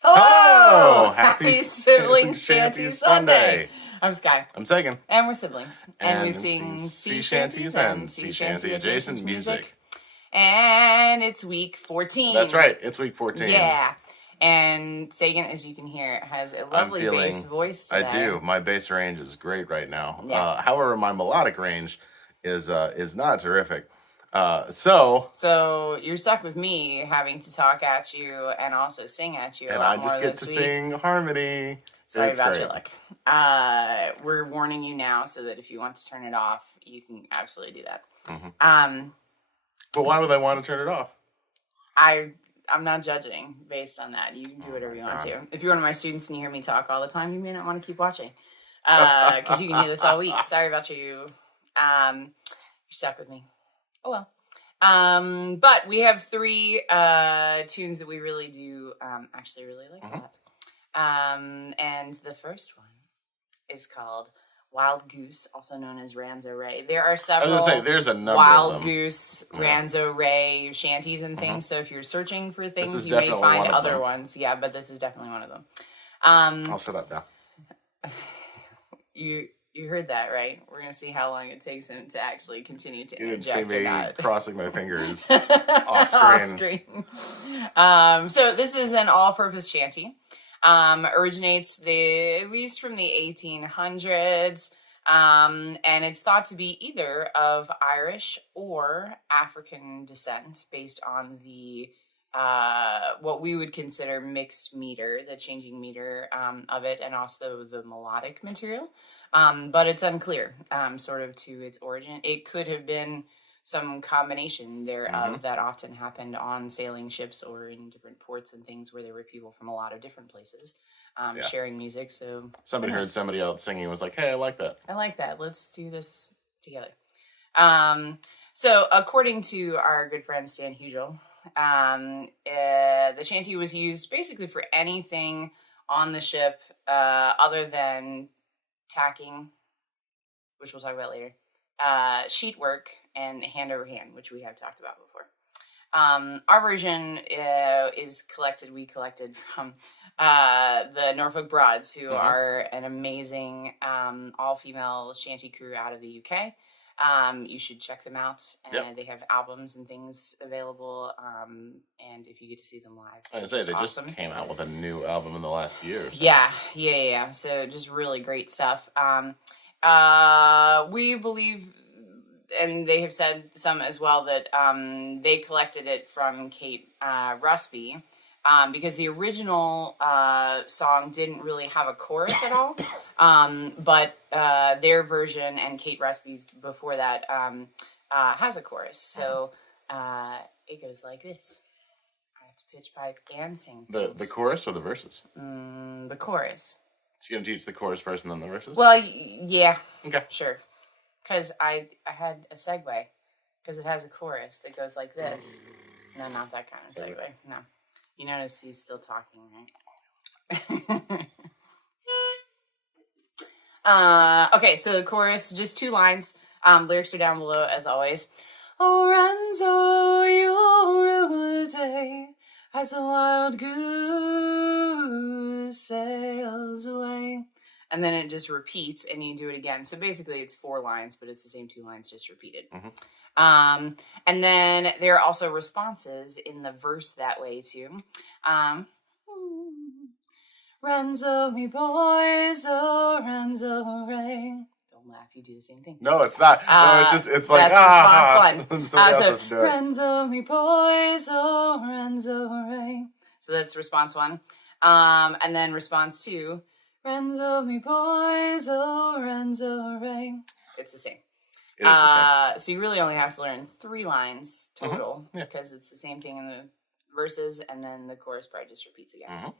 Hello! Oh, happy Sibling Shanty Shanty Sunday. I'm Sky. I'm Sagan. And we're siblings. And we And sing sea shanties and sea shanty adjacent music. And it's week 14. That's right. It's week 14. Yeah. And Sagan, as you can hear, has a lovely bass voice today. I do. My bass range is great right now. Yeah. However, my melodic range is not terrific. So you're stuck with me having to talk at you and also sing at you. And I just get to sing harmony. Sorry about your luck. We're warning you now so that if you want to turn it off, you can absolutely do that. Mm-hmm. But why would I want to turn it off? I'm not judging based on that. You can do whatever you want to. If you're one of my students and you hear me talk all the time, you may not want to keep watching. Because you can hear this all week. Sorry about you. You're stuck with me. Oh well. But we have 3 tunes that we really do actually really like a lot. And the first one is called Wild Goose, also known as Ranzo Ray. There are several there's a number Wild of them. Goose, Ranzo Ray shanties and things. So if you're searching for things, you may find other ones. Yeah, but this is definitely one of them. I'll shut up now. You heard that, right? We're going to see how long it takes him to actually continue to interject. You didn't see me crossing my fingers off screen. So this is an all-purpose shanty. Originates at least from the 1800s. And it's thought to be either of Irish or African descent based on the what we would consider mixed meter, the changing meter of it, and also the melodic material. But it's unclear, sort of to its origin. It could have been some combination thereof that often happened on sailing ships or in different ports and things where there were people from a lot of different places sharing music. So somebody heard somebody else singing and was like, hey, I like that. I like that. Let's do this together. So according to our good friend Stan Hugel, the shanty was used basically for anything on the ship other than tacking, which we'll talk about later, sheet work, and hand over hand, which we have talked about before. Our version we collected from the Norfolk Broads, who are an amazing all-female shanty crew out of the UK. You should check them out. They have albums and things available. And if you get to see them live, I was going to say, they just came out with a new album in the last year. So. Yeah. So just really great stuff. We believe, and they have said some as well, that they collected it from Kate Rusby. Because the original song didn't really have a chorus at all, but their version and Kate Rusby's before that has a chorus. So it goes like this. I have to pitch pipe and sing. The chorus or the verses? The chorus. So you're going to teach the chorus first and then the verses? Well, yeah. Okay. Sure. Because I had a segue. Because it has a chorus that goes like this. No, not that kind of segue. No. You notice he's still talking, right? Okay, so the chorus, just 2 lines. Lyrics are down below, as always. Oh, Ranzo, you rue the day as a wild goose sails away. And then it just repeats, and you do it again. So basically, it's 4 lines, but it's the same 2 lines, just repeated. And then there are also responses in the verse that way too. Ranzo me boys, oh Ranzo Ray. Don't laugh, you do the same thing. No, it's not. No, it's like that's response 1. So Ranzo me boys, oh Ranzo Ray. So that's response 1. And then response 2. Ranzo me boys, oh Ranzo Ray. It's the same. It is the same. So you really only have to learn 3 lines total because it's the same thing in the verses, and then the chorus part just repeats again.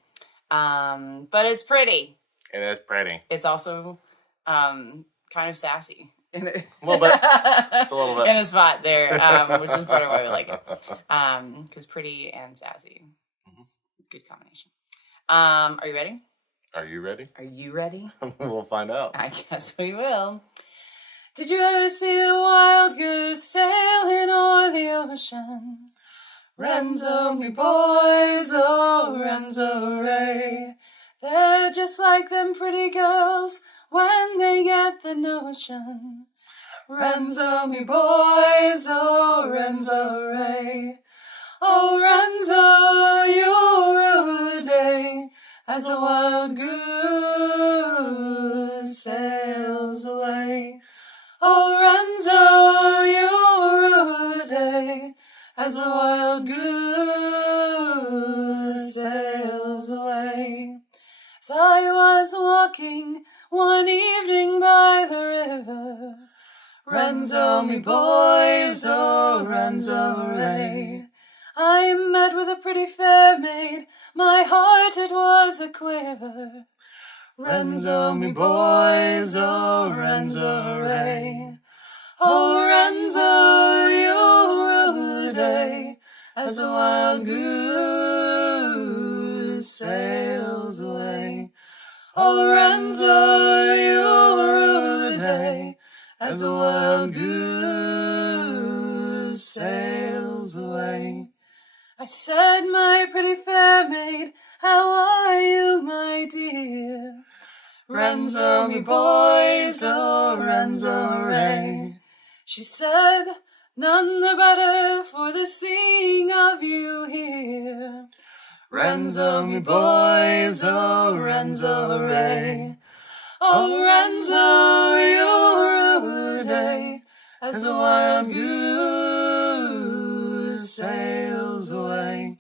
But it's pretty. It is pretty. It's also kind of sassy. A little bit. It's a little bit. In a spot there, which is part of why we like it. Because pretty and sassy. It's a good combination. Are you ready? Are you ready? Are you ready? We'll find out. I guess we will. Did you ever see a wild goose sailing o'er the ocean? Ranzo, me boys, oh, Ranzo Ray. They're just like them pretty girls when they get the notion. Ranzo, me boys, oh, Ranzo Ray. Oh, Ranzo, you rule the day as a wild goose sails away. Oh, Ranzo, you rule the day as the wild goose sails away. As I was walking one evening by the river, Ranzo, me boys, oh, Ranzo Ray, I met with a pretty fair maid, my heart it was a quiver. Ranzo, me boys, oh, Ranzo Ray. Oh, Ranzo, you rule the day as the wild goose sails away. Oh, Ranzo, you rule the day as the wild goose sails away. I said, my pretty fair maid, how are you, my dear? Ranzo, me boys, oh, Ranzo Ray. She said, none the better for the seeing of you here. Ranzo, me boys, oh, Ranzo Ray. Oh, Ranzo, you rule the day as the wild goose sails away.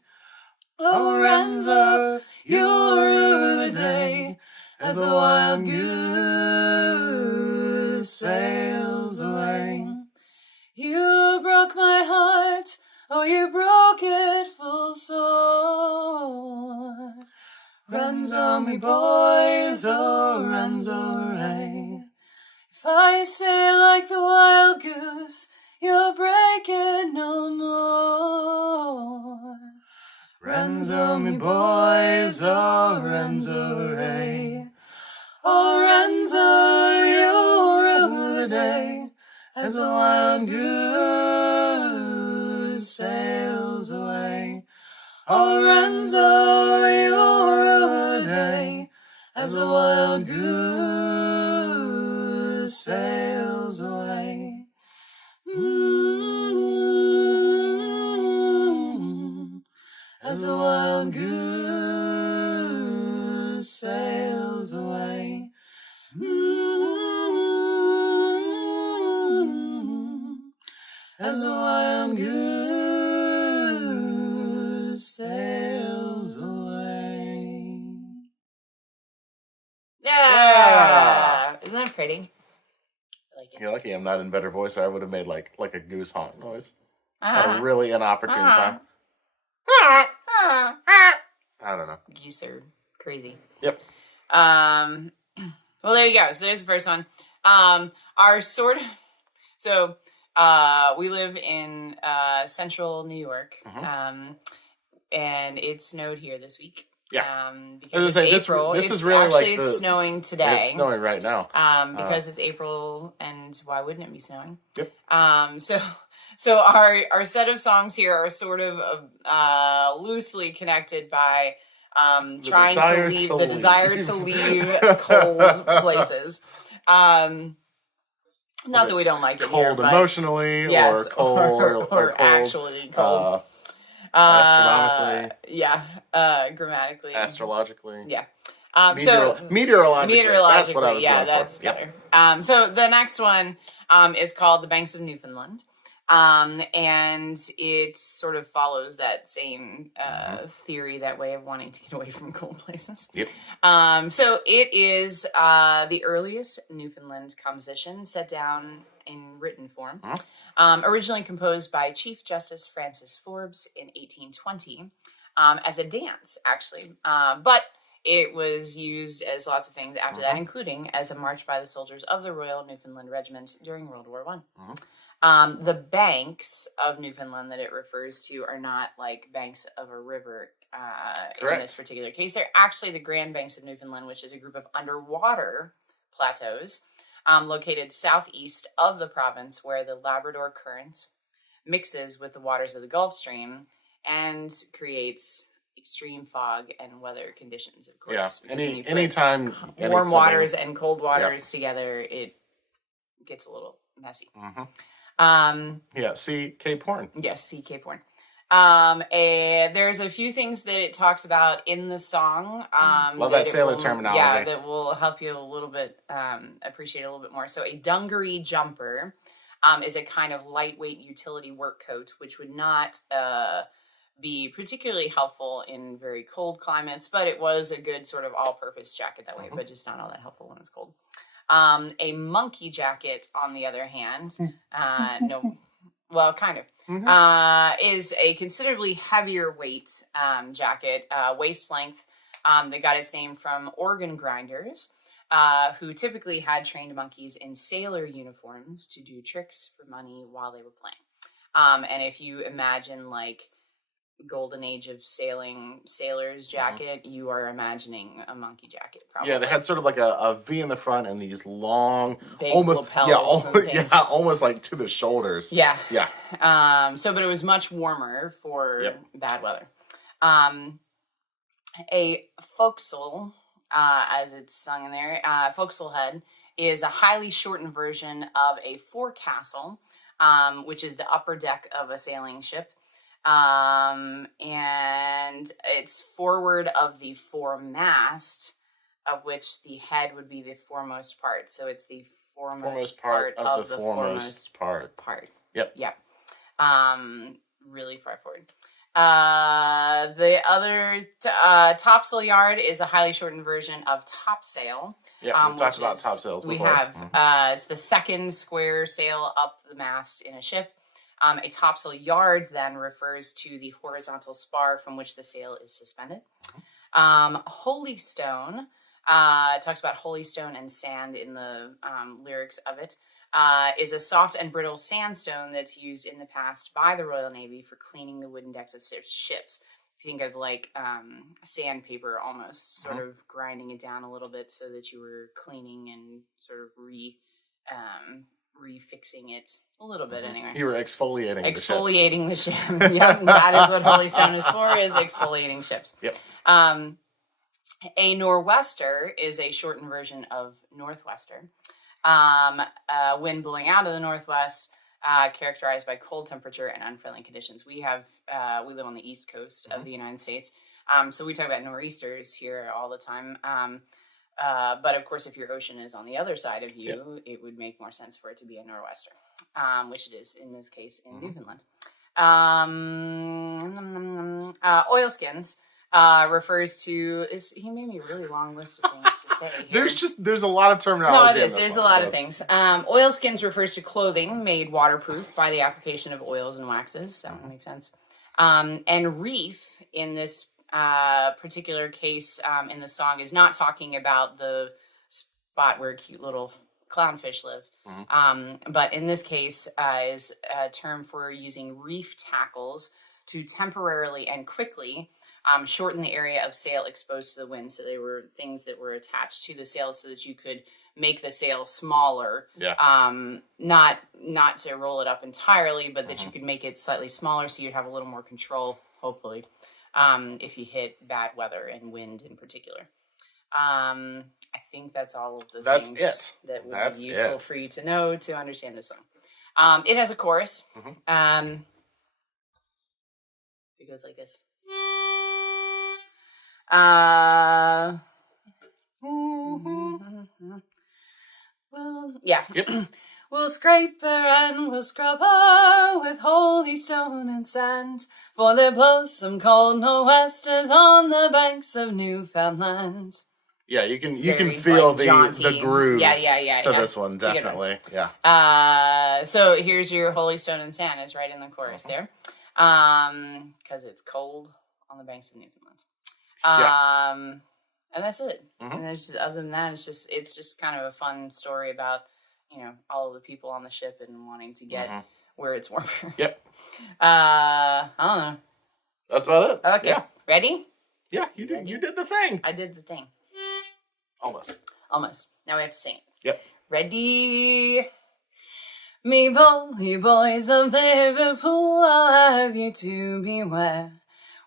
Oh, Ranzo, you rule the day as the wild goose sails away. You broke my heart, oh, you broke it full sore. Ranzo, me boys, oh, Ranzo Ray. If I say like the wild goose, you'll break it no more. Ranzo, me boys, oh, Ranzo Ray. Oh, Ranzo, you rule the day as the wild goose sails away. Oh, Ranzo, you rule the day as the wild goose sails away. As the wild goose sails away. As the wild goose sails away. Yeah! Isn't that pretty? I like it. You're lucky I'm not in better voice, or I would have made like a goose honk noise. At a really inopportune time. I don't know. Geese are crazy. Yep. Well, there you go. So there's the first one. Our sort of... So, we live in central New York. And it snowed here this week. Yeah. Because it's April. This is really actually, like it's snowing today. It's snowing right now. Because it's April, and why wouldn't it be snowing? Yep. So our set of songs here are sort of loosely connected by the desire to leave cold places. Not that we don't like it cold here, but emotionally, yes, or cold, or cold, actually cold. Astronomically, grammatically, astrologically, yeah. Meteorologically, that's what I was going that's for. better. Yep. So the next one is called The Banks of Newfoundland. And it sort of follows that same theory, that way of wanting to get away from cold places. Yep. So it is the earliest Newfoundland composition set down in written form. Originally composed by Chief Justice Francis Forbes in 1820 as a dance, actually. But it was used as lots of things after that, including as a march by the soldiers of the Royal Newfoundland Regiment during World War I. The banks of Newfoundland that it refers to are not like banks of a river in this particular case. They're actually the Grand Banks of Newfoundland, which is a group of underwater plateaus located southeast of the province, where the Labrador Current mixes with the waters of the Gulf Stream and creates extreme fog and weather conditions, of course. Yeah, anytime warm waters and cold waters together, it gets a little messy. See Cape Horn. Yes, see Cape Horn. There's a few things that it talks about in the song. Love that sailor terminology. Yeah, that will help you a little bit appreciate it a little bit more. So a dungaree jumper is a kind of lightweight utility work coat, which would not be particularly helpful in very cold climates, but it was a good sort of all-purpose jacket that way, but just not all that helpful when it's cold. A monkey jacket, on the other hand, kind of, is a considerably heavier weight jacket, waist length, that got its name from organ grinders, who typically had trained monkeys in sailor uniforms to do tricks for money while they were playing. And if you imagine, like, golden age of sailor's jacket, you are imagining a monkey jacket, probably. Yeah, they had sort of like a V in the front and these long, big almost lapels almost like to the shoulders. Yeah. So, but it was much warmer for bad weather. A forecastle, as it's sung in there, forecastle head is a highly shortened version of a forecastle, which is the upper deck of a sailing ship. And it's forward of the foremast, of which the head would be the foremost part. So it's the foremost part of the foremost part. Yep. Really far forward. The other topsail yard is a highly shortened version of topsail. Yeah, we've talked about topsails before. We have. It's the second square sail up the mast in a ship. A topsail yard then refers to the horizontal spar from which the sail is suspended. Holystone talks about holystone and sand in the lyrics of it. Is a soft and brittle sandstone that's used in the past by the Royal Navy for cleaning the wooden decks of ships. If you think of like sandpaper almost, sort of grinding it down a little bit so that you were cleaning and sort of refixing it a little bit anyway. You were exfoliating the ship. Yep, that is what holystone is for, is exfoliating ships. Yep. A nor'wester is a shortened version of northwester. Wind blowing out of the northwest, characterized by cold temperature and unfriendly conditions. We live on the east coast of the United States, so we talk about nor'easters here all the time. But of course, if your ocean is on the other side of you, it would make more sense for it to be a nor'wester, which it is in this case in Newfoundland. Oilskins refers to he made me a really long list of things to say here. There's a lot of terminology. No, it is. There's a lot of things. Oilskins refers to clothing made waterproof by the application of oils and waxes. That would make sense. And reef in this particular case in the song is not talking about the spot where cute little clownfish live. But in this case is a term for using reef tackles to temporarily and quickly shorten the area of sail exposed to the wind. So they were things that were attached to the sail so that you could make the sail smaller. Not to roll it up entirely, but that you could make it slightly smaller so you'd have a little more control, hopefully, if you hit bad weather and wind in particular. I think that's all of the things that would be useful for you to know to understand this song. It has a chorus. It goes like this. We'll scrape her and we'll scrub her with holy stone and sand, for there blows some cold nor'westers on the banks of Newfoundland. Yeah, you can feel like, the groove to this one, definitely. Yeah. So here's your holy stone and sand is right in the chorus there. Because it's cold on the banks of Newfoundland. And that's it. And there's just, other than that, it's just kind of a fun story about, all of the people on the ship and wanting to get where it's warmer. Yep. I don't know. That's about it. Okay. Yeah. Ready? Yeah, you did the thing. I did the thing. Almost. Now we have to sing it. Yep. Ready? Me bully boys of Liverpool, I'll have you to beware.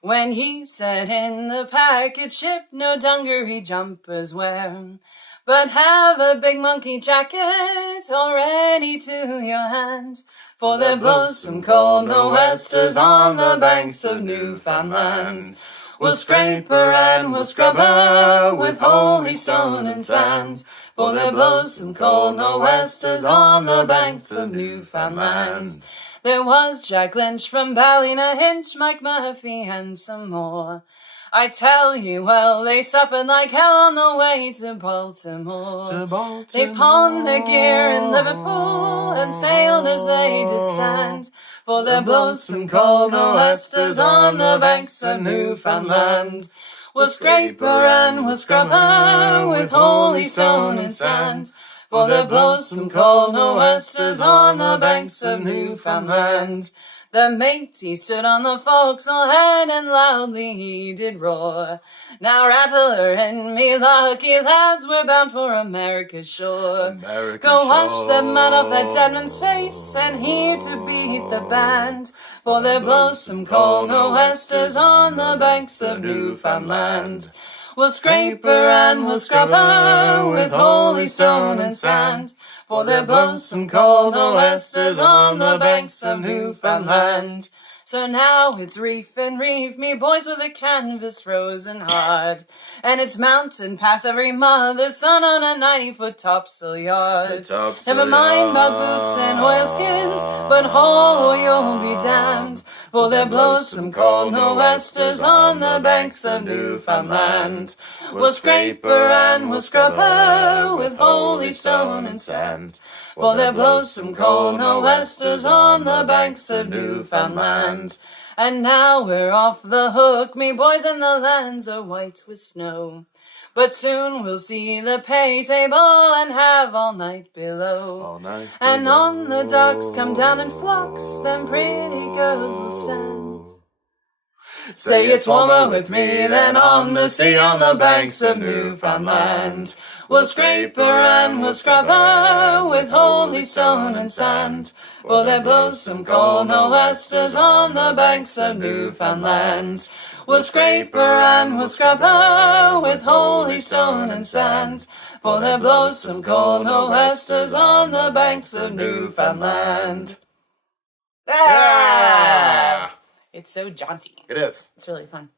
When he set in the packet ship, no dungaree jumpers wear. But have a big monkey jacket all ready to your hand, for there blows some cold nor'westers on the banks of Newfoundland. We'll scrape her and we'll scrub her with holy stone and sand, for there blows some cold nor'westers on the banks of Newfoundland. There was Jack Lynch from Ballynahinch, Mike Murphy and some more. I tell you, well, they suffered like hell on the way to Baltimore. They pawned their gear in Liverpool and sailed as they did stand, for there blows some cold nor'westers on the banks of Newfoundland. We'll scrape her and we'll scrub her with holy stone and sand, for there blows some cold nor'westers on the banks of Newfoundland. The mate, he stood on the forecastle head and loudly he did roar. Now rattle her in, me lucky lads, we're bound for America's shore. Go wash the mud off that dead man's face and here to beat the band, for there blows some cold nor'westers on the banks of Newfoundland. We'll scrape her and we'll scrub her with holy stone and sand, for there blows some cold nor'westers on the banks of Newfoundland. So now it's reef and reef, me boys, with a canvas frozen hard, and it's mountain past every mother's son on a 90-foot topsail yard. Never mind about boots and oilskins, but ho, you'll be damned, for there blows some cold nor'westers on the banks of Newfoundland. We'll scrape her and we'll scrub her with holy stone and sand, for there blows some cold nor'westers on the banks of Newfoundland. And now we're off the hook, me boys, and the lands are white with snow. But soon we'll see the pay table and have all night below. And on the docks come down in flocks, them pretty girls will stand. Say it's warmer with me than on the sea on the banks of Newfoundland. We'll scrape her and we'll scrub her with holy stone and sand, for there blows some cold nor'westers on the banks of Newfoundland. We'll scrape her and we'll scrub her with holy stone and sand, for there blows some cold nor'westers on the banks of Newfoundland. Ah! It's so jaunty. It is. It's really fun.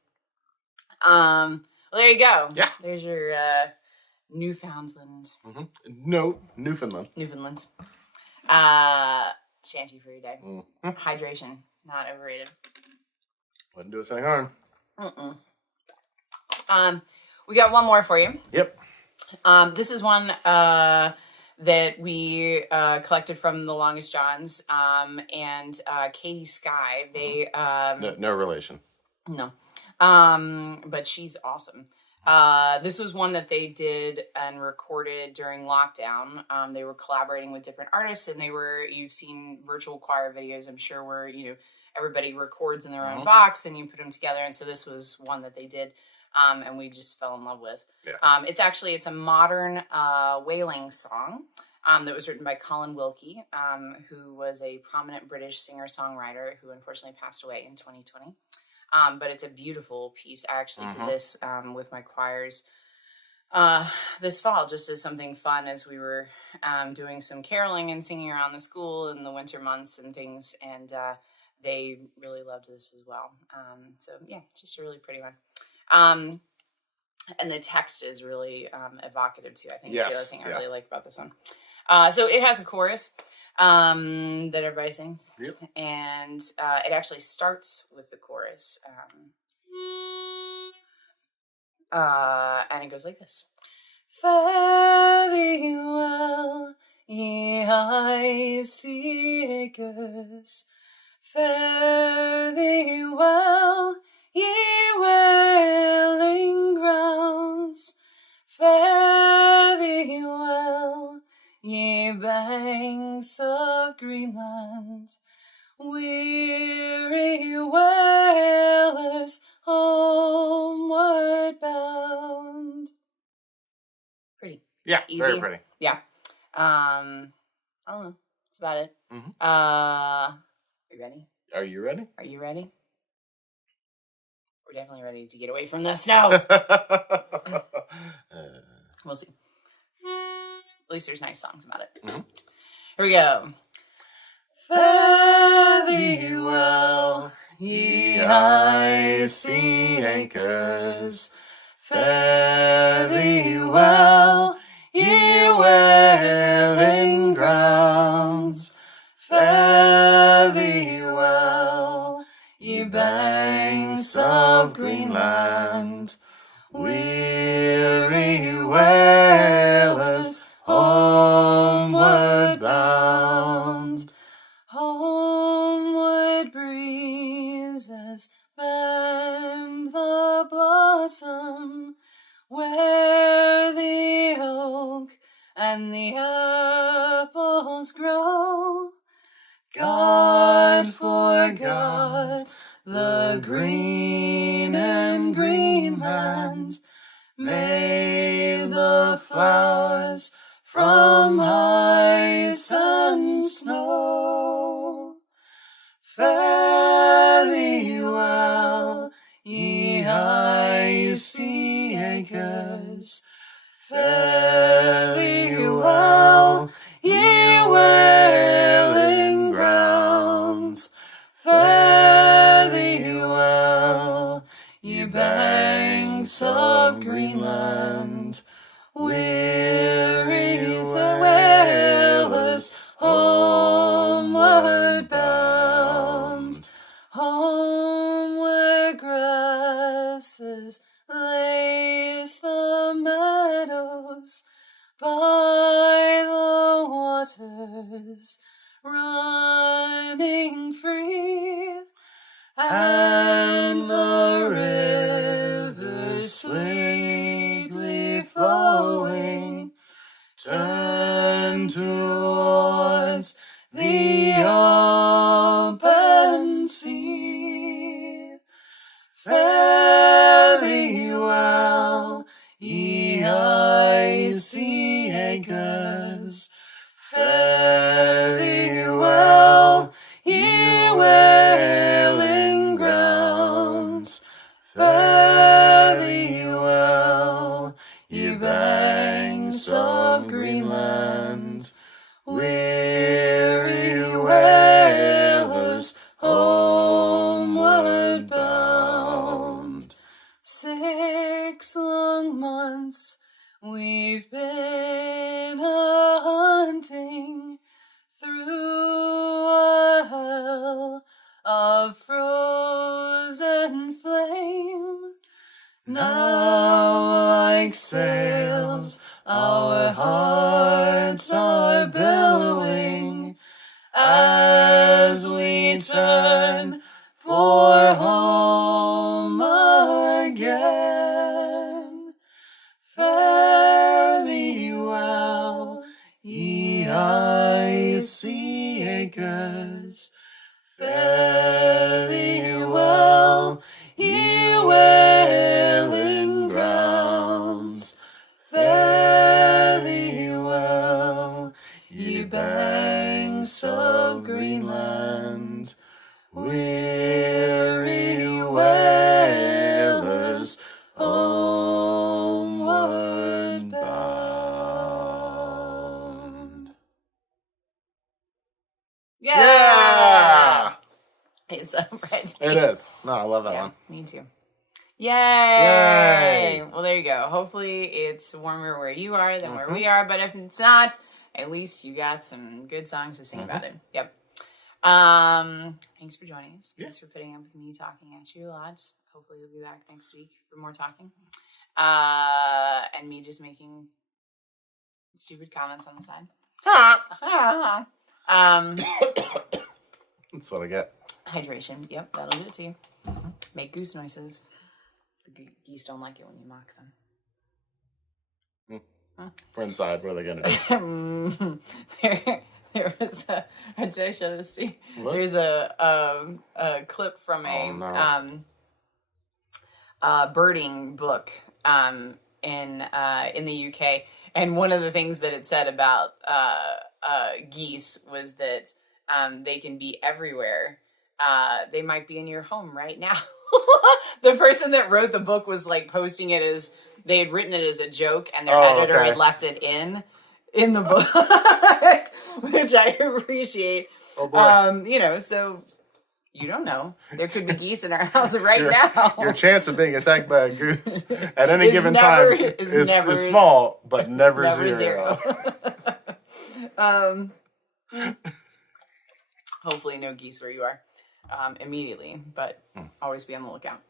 Well, there you go. Yeah. There's your Newfoundland. Mm-hmm. No, Newfoundland. Shanty for your day. Mm-hmm. Hydration, not overrated. Wouldn't do us any harm. We got one more for you. Yep. This is one that we collected from the Longest Johns and Katie Sky. They no relation. No. But she's awesome. This was one that they did and recorded during lockdown. They were collaborating with different artists, and you've seen virtual choir videos, I'm sure, where, everybody records in their own box and you put them together. And so this was one that they did, and we just fell in love with. Yeah. It's a modern wailing song that was written by Colin Wilkie, who was a prominent British singer-songwriter who unfortunately passed away in 2020. But it's a beautiful piece. I actually did this with my choirs this fall, just as something fun as we were doing some caroling and singing around the school in the winter months and things. And they really loved this as well. So yeah, just a really pretty one. And the text is really evocative too. I think that's the other thing I really like about this one. So it has a chorus that everybody sings. Yep. And it actually starts with the chorus. And it goes like this. Fare thee well, ye high seekers. Fare thee well, ye wailing grounds. Fare thee well, ye banks of Greenland, weary wailers homeward bound. Pretty. Yeah, easy. Very pretty. Yeah. I don't know. That's about it. Are you ready? Are you ready? Are you ready? We're definitely ready to get away from this now. We'll see. At least there's nice songs about it. Here we go. Fare thee well, ye high sea anchors. Fare thee well, ye whaling grounds. Fare thee well, ye banks of Greenland. Weary whalers, homeward bound. Homeward breezes bend the blossom, where the oak and the apples grow. God forgot the green and Greenland, made the flowers from ice and snow. Fare thee well, ye high sea anchors. Fare thee well, ye whaling grounds. Fare thee well, ye banks of Greenland. Weary whalers, homeward bound. Homeward grasses lace the meadows, by the waters running free, and the rivers sweetly flowing turn towards the open sea. Fare thee well, ye high sea anchors. Fare thee well, ye whaling grounds. Fare thee well, ye banks of Greenland. Weary whalers, homeward bound. 6 long months we've been a-hunting through a hell of frozen flame. Now like sails our hearts are billowing, as we turn for home again. Fare thee well, ye high sea anchors. Fare thee well, ye whaling grounds. Fare thee well, ye banks of Greenland. Weary whalers, homeward bound. Yeah! It's a bright day. It is. No, I love that one. Me too. Yay! Well, there you go. Hopefully it's warmer where you are than where we are, but if it's not, at least you got some good songs to sing about it. Yep. Thanks for joining us. Thanks for putting up with me talking at you a lot. Hopefully you'll be back next week for more talking. And me just making stupid comments on the side. That's what I get. Hydration. Yep, that'll do it to you. Make goose noises. The geese don't like it when you mock them. We're inside. What are they going to do? There was did I show this to you? What? There's a clip from a birding book in the UK, And one of the things that it said about geese was that they can be everywhere. They might be in your home right now. The person that wrote the book was like posting it as they had written it as a joke, and their editor had left it in the book, which I appreciate. Oh boy. You know, so you don't know. There could be geese in our house right now. Your chance of being attacked by a goose at any given time is small, but never zero. Hopefully no geese where you are immediately, but always be on the lookout.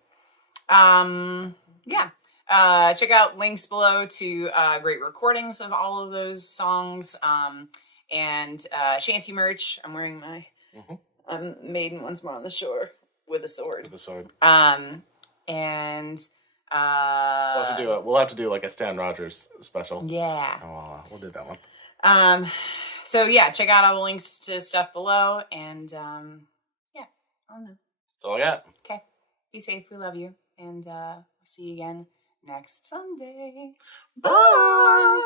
Check out links below to great recordings of all of those songs and Shanty merch. I'm wearing my Maiden Once More on the Shore with a sword. We'll have to do like a Stan Rogers special. Yeah. Oh, we'll do that one. So yeah, check out all the links to stuff below, and I don't know. That's all I got. Okay. Be safe. We love you, and we'll see you again next Sunday. Bye.